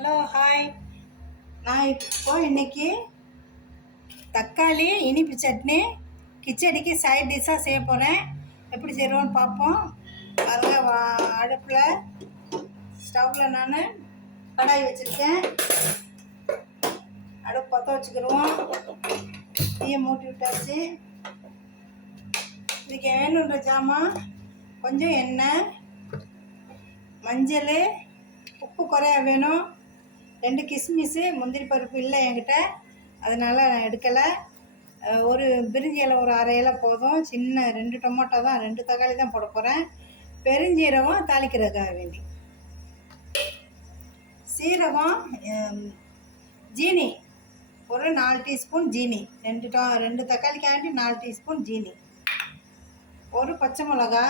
Hello hi. நான் இப்போ இன்னைக்கு தக்காளி இனிப்பு சட்னி கிச்சடிக்கு சைட் டிஷ்ஷாக செய்ய போகிறேன் எப்படி செய்கிறோன்னு பார்ப்போம். பாருங்க வா- அடுப்பில் ஸ்டவ்வில் நான் கடாய் வச்சுருக்கேன். அடுப்பு பற்ற வச்சுக்கிடுவோம். தீயை மூட்டி விட்டாச்சு. இதுக்கு வேணுன்ற ஜாமான் கொஞ்சம் எண்ணெய் மஞ்சள் உப்பு குறையா வேணும். ரெண்டு கிஸ்மிஸ்ஸு முந்திரி பருப்பு இல்லை என்கிட்ட. அதனால் நான் எடுக்கலை. ஒரு பிரிஞ்சி இலை ஒரு அரை இலை போதும். சின்ன ரெண்டு டொமேட்டோ தான் ரெண்டு தக்காளி தான் போட போகிறேன் பெருஞ்சீரகம் தாளிக்கிறதுக்காக வேண்டி. சீரகம் ஜீனி. ஒரு நாலு டீஸ்பூன் ஜீனி. ரெண்டு டோ ரெண்டு தக்காளிக்காண்டி நாலு டீஸ்பூன் ஜீனி. ஒரு பச்சை மிளகா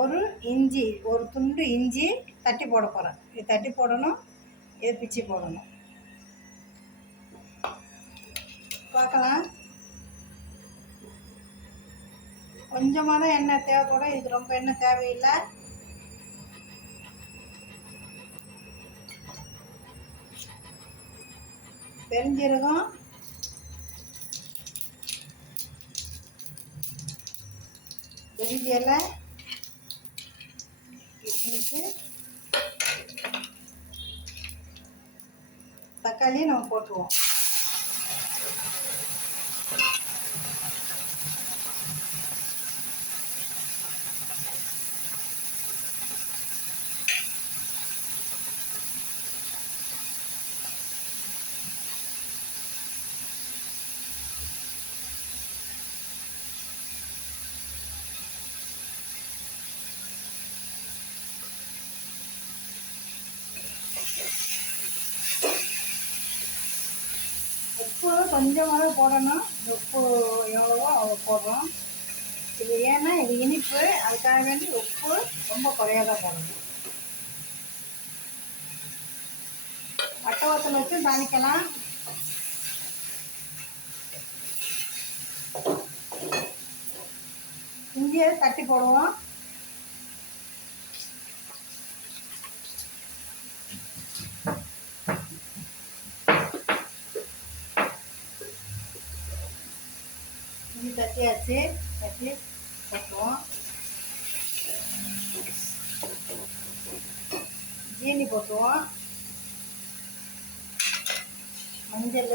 ஒரு இஞ்சி ஒரு துண்டு இஞ்சி தட்டி போட போகிறேன் இது தட்டி போடணும். இதை பிச்சு போடணும். பார்க்கலாம். கொஞ்சமாக தான் எண்ணெய் தேவைப்படும். இதுக்கு ரொம்ப எண்ணெய் தேவையில்லை. பெருஞ்சீரகம். பெருஞ்சீரலை தக்காளியை நம்ம போட்டுருவோம் உப்பு கொஞ்சமாக போடணும். உப்பு எவ்வளவோ அவ்வளோ போடுறோம். இது ஏன்னா இது இனிப்பு. அதுக்காக வேண்டி உப்பு ரொம்ப குறையாக தான் போடணும். வட்ட வச்சு தாளிக்கலாம். இஞ்சியை தட்டி போடுவோம். இஞ்சி தட்டியாச்சு. தட்டி போட்டுருவோம் ஜீனி போட்டுருவோம் மஞ்சள்.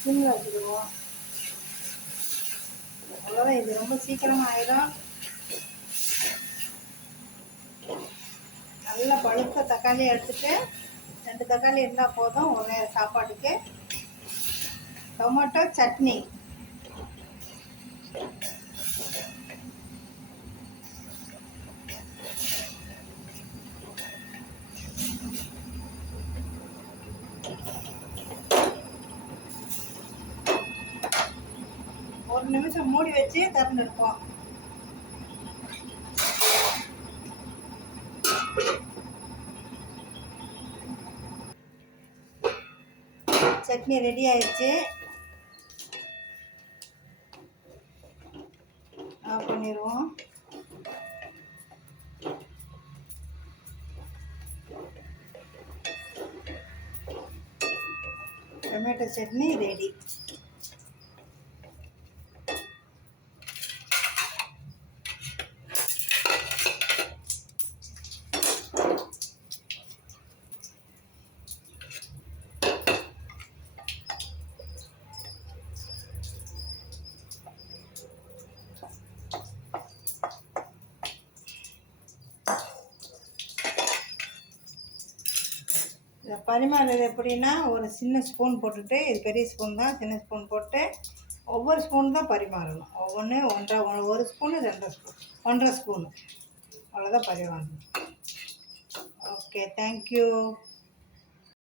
சிம்மில் வச்சுக்கிடுவோம். அவ்வளோதான் இது ரொம்ப சீக்கிரமாக ஆயிடும். நல்லா பழுத்த தக்காளியை எடுத்துட்டு ரெண்டு தக்காளி இருந்தால் போதும் ஒரு நேரம் சாப்பாட்டுக்கு. டொமேட்டோ சட்னி. ஒரு நிமிஷம் மூடி வச்சு திறந்துருப்போம். சட்னி ரெடி ஆயிடுச்சு. ஆஃப் பண்ணிடுவோம். Tomato chutney ready. இதை பரிமாறுறது எப்படின்னா ஒரு சின்ன ஸ்பூன் போட்டுட்டு இது பெரிய ஸ்பூன் தான் சின்ன ஸ்பூன் போட்டு ஒவ்வொரு ஸ்பூன் தான் பரிமாறணும். ஒவ்வொன்று ஒன்றரை ஒரு ஸ்பூனு ரெண்டரை ஸ்பூன் ஒன்றரை ஸ்பூனு அவ்வளோதான் பரிமாறணும். Okay thank you